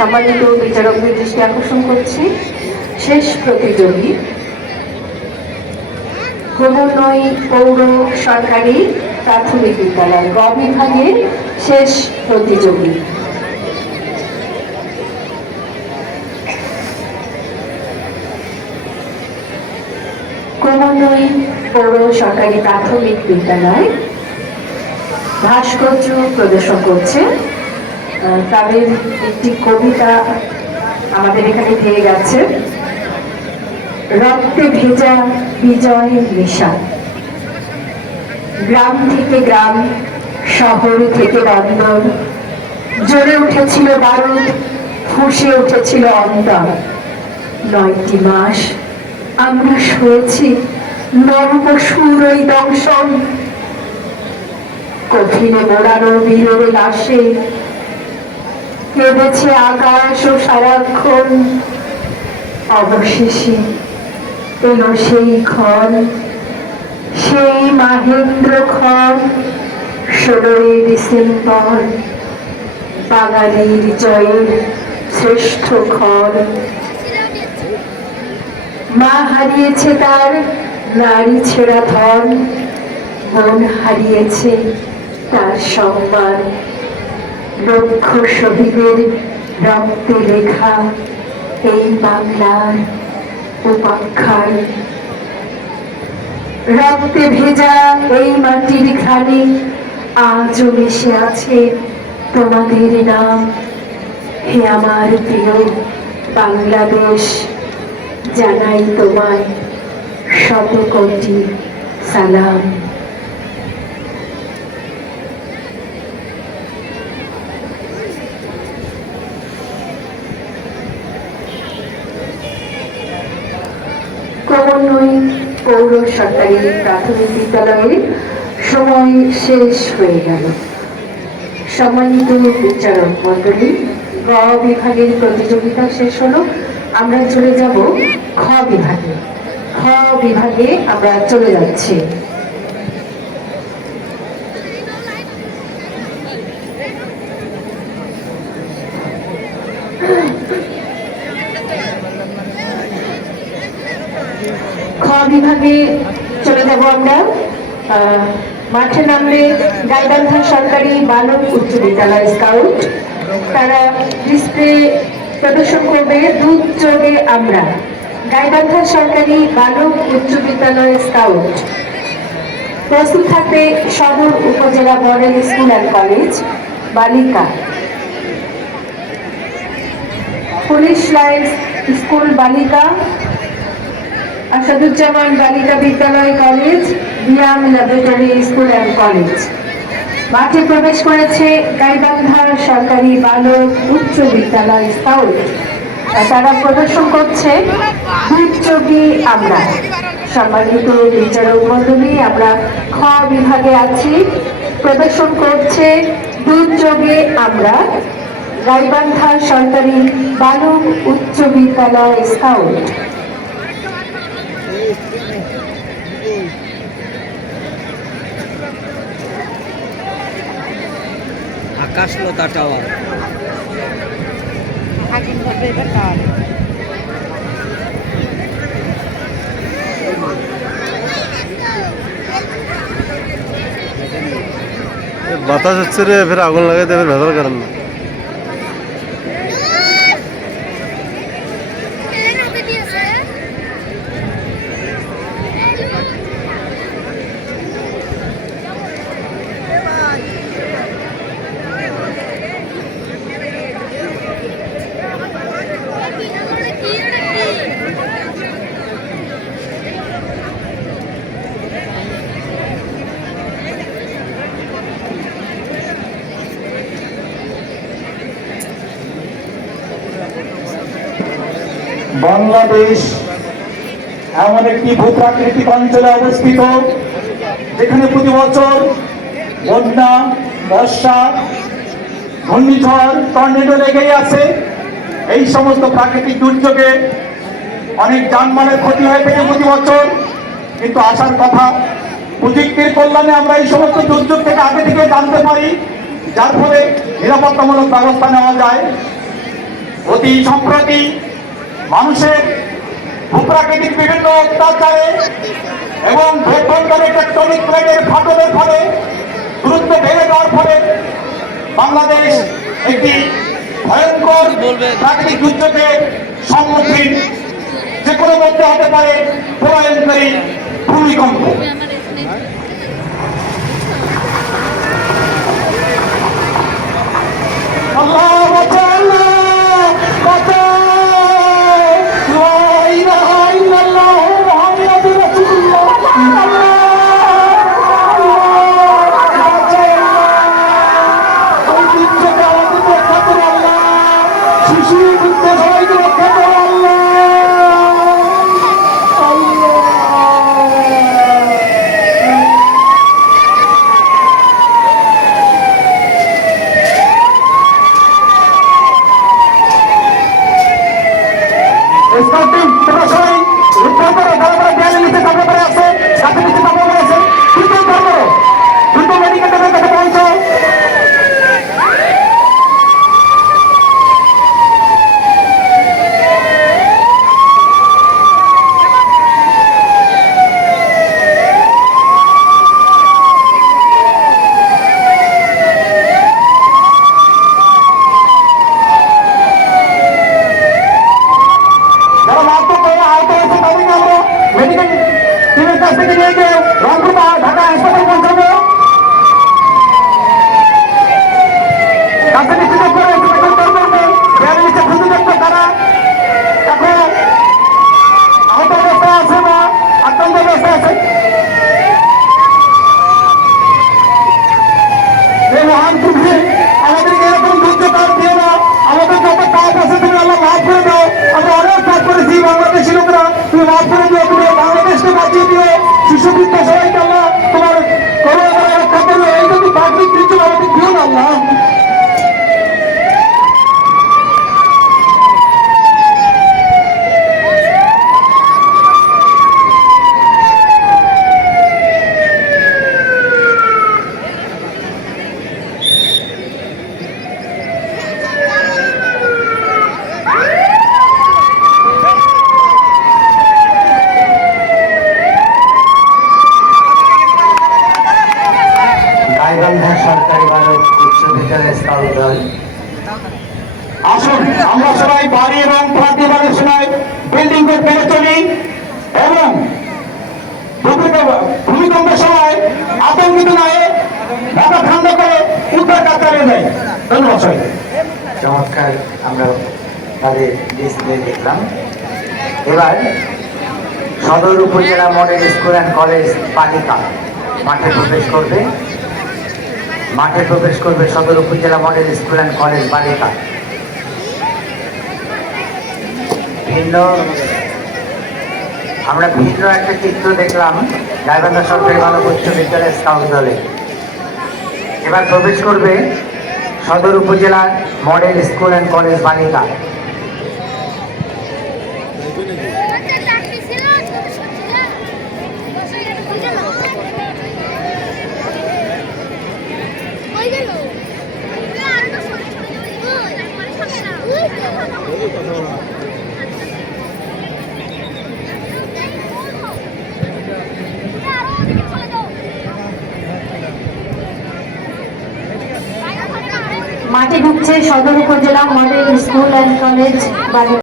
সম্মানিত বিচারকদের দৃষ্টি আকর্ষণ করছি, শেষ প্রতিযোগী ক্রমোন্নয়ী পৌর সরকারি প্রাথমিক বিদ্যালয় গ বিভাগের শেষ প্রতিযোগী। ক্রমোন্নয়ী পৌর সরকারি প্রাথমিক বিদ্যালয় ভাস্কর্য প্রদর্শন করছে। তাদের একটি কবিতা আমাদের এখানে পেয়ে গেছে। রক্তে ভেজা বিজয় নেশা, গ্রাম থেকে গ্রাম, শহর থেকে বন্দর, জ্বলে উঠেছিল বারুদ, ফুঁসে উঠেছিল অন্তর। 9টি মাস আমরা শুয়েছি নরপশুর ওই দংশন, কঠিনে মোড়ানো বীরের লাশে কেঁদেছে আকাশ ও সারাক্ষণ। অবশেষে এলো সেই ক্ষণ, সেই মাহেন্দ্র ক্ষণ, 16ই ডিসেম্বর, বাঙালির জয়ের শ্রেষ্ঠ ক্ষণ। মা হারিয়েছে তার নারী ছেঁড়া ধন, বোন হারিয়েছে তার সম্মান। লক্ষ শহীদের রক্তে লেখা এই বাংলার উপাখ্যান। রক্তে ভেজা এই মাটির ঘানে আজও মিশে আছে তোমাদের নাম। হে আমার প্রিয় বাংলাদেশ, জানাই তোমায় শত কোটি সালাম। ক্রমোন্নয়ী পৌর সরকারি প্রাথমিক বিদ্যালয়ের সময় শেষ হয়ে গেল। সম্মানিত বিচারক মন্ডলী, গ বিভাগের প্রতিযোগিতা শেষ হলো। আমরা চলে যাব খ বিভাগে। খ বিভাগে আমরা চলে যাচ্ছি। খ বিভাগে চলে যাব আমরা। মাঠে নামবে গাইবান্ধা সরকারি বালক উচ্চ বিদ্যালয় স্কাউট। তারা ডিসপ্লে প্রদর্শন করবে দুধ যোগে আমরা। গাইবান্ধা সরকারি বালক উচ্চ বিদ্যালয় স্কাউট। প্রস্তুত থাকবে সদর উপজেলা মডেল স্কুল অ্যান্ড কলেজ বালিকা, পুলিশ লাইন স্কুল বালিকা, আসাদুজ্জামান বালিকা বিদ্যালয় college, BIAM laboratory school and college. মাঠে প্রবেশ করেছে গাইবান্ধা সরকারি বালক উচ্চ বিদ্যালয় স্কাউট। তারা প্রদর্শন করছে দুধ যোগে আমরা। সম্মানিত বিচারক মণ্ডলী, আমরা খ বিভাগে আছি। প্রদর্শন করছে দুধ যোগে আমরা, গাইবান্ধা সরকারি বালক উচ্চ বিদ্যালয় স্কাউট। আকাশলতা টাওয়ার। বাতাস হচ্ছে রে, ফের আগুন লাগাইতে ফের ভেতর করেন না। বাংলাদেশ এমন একটি ভূপ্রাকৃতিক অঞ্চলে অবস্থিত যেখানে প্রতি বছর বন্যা, বর্ষা, ঘূর্ণিঝড়, টর্নেডো লেগেই আছে। এই সমস্ত প্রাকৃতিক দুর্যোগে অনেক যানবাহনের ক্ষতি হয়ে থাকে প্রতি বছর, কিন্তু আসার কথা প্রযুক্তির কল্যাণে আমরা এই সমস্ত দুর্যোগ থেকে আগে থেকে জানতে পারি, যার ফলে নিরাপত্তামূলক ব্যবস্থা নেওয়া যায়। অতি সম্প্রতি মানুষের ভূপ্রাকৃতিক বিভিন্ন অত্যাচারে এবং ভোটবন্ধনের টেকটনিক প্লেটের ফাটলের ফলে দূরত্ব বেড়ে যাওয়ার ফলে বাংলাদেশ একটি ভয়ঙ্কর প্রাকৃতিক দুর্যোগের সম্মুখীন যে কোনো মধ্যে হতে পারে প্রলয়ঙ্করী ভূমিকম্প। আল্লাহ বাঁচাও, আল্লাহ বাঁচাও, লা ইলাহা ইল্লাল্লাহ মুহাম্মাদুর রাসূলুল্লাহ, আল্লাহ বাঁচাও, ওই দুর্যোগে আমাদের রক্ষা করো আল্লাহ, শিশু বৃদ্ধ সবাইকে রক্ষা করো আল্লাহ, আল্লাহ। স্কটিং তোমরা সবাই উদ্ধার করো, যারা যারা দেয়ালের নিচে চাপা পড়ে আছে, গাছের নিচে চাপা পড়ে আছে, দ্রুত উদ্ধার করো, দ্রুত মেডিকেল টেবিলের কাছে পৌঁছাও। যারা মারধর করে আহত হয়েছে তাদেরকে আমরা মেডিকেল টিমের কাছ থেকে নিয়ে গিয়ে রংপুর বা ঢাকা হাসপাতাল পৌঁছাবো। কাছে নিশ্চিত করে দেয়ালের নিচে খুঁজে দেখতে তারা এখন আহত অবস্থায় আছে বা আক্রান্ত অবস্থায় আছে। এই মহান তুমি আমাদেরকে এরকম দুর্যোগ আর দিও না, আমাদের যত পাপ আছে তুমি আল্লাহ মাফ করে দাও। আমরা অনেক পাপ করেছি বাংলাদেশি লোকরা, তুমি মাফ করে দিও, তুমি বাংলাদেশকে বাঁচিয়ে দিও, শিশু বৃদ্ধ সবাইকে আল্লাহ তোমার করোনা দ্বারা রক্ষা করবে। এই যদি প্রাকৃতিক দুর্যোগ আমাদের দিও না আল্লাহ। গাইবান্ধা সরকারি বালক উচ্চ বিদ্যালয় স্কাউট দল। আসুন আমরা সবাই বাড়ি এবং ফ্ল্যাট নির্মাণের সময় বিল্ডিং কোড মেনে চলি এবং ভূমিকম্পের সময় আতঙ্কিত না হয়ে মাথা ঠান্ডা করে উদ্ধার কাজ চালিয়ে যাই। ধন্যবাদ সবাইকে। চমৎকার আমরা তাদের ডিসপ্লে দেখলাম। এবার সদর উপজেলা মডেল স্কুল অ্যান্ড কলেজ বালিকা মাঠে প্রবেশ করবে। মাঠে প্রবেশ করবে সদর উপজেলা মডেল স্কুল অ্যান্ড কলেজ বালিকা। আমরা ভিন্ন একটা চিত্র দেখলাম গাইবান্ধা সরকারি বালক উচ্চ বিদ্যালয় স্কাউট দলে। এবার প্রবেশ করবে সদর উপজেলার মডেল স্কুল অ্যান্ড কলেজ বালিকা। মাঠে ঢুকছে সদর উপজেলা মডেল স্কুল অ্যান্ড কলেজ বালিকা।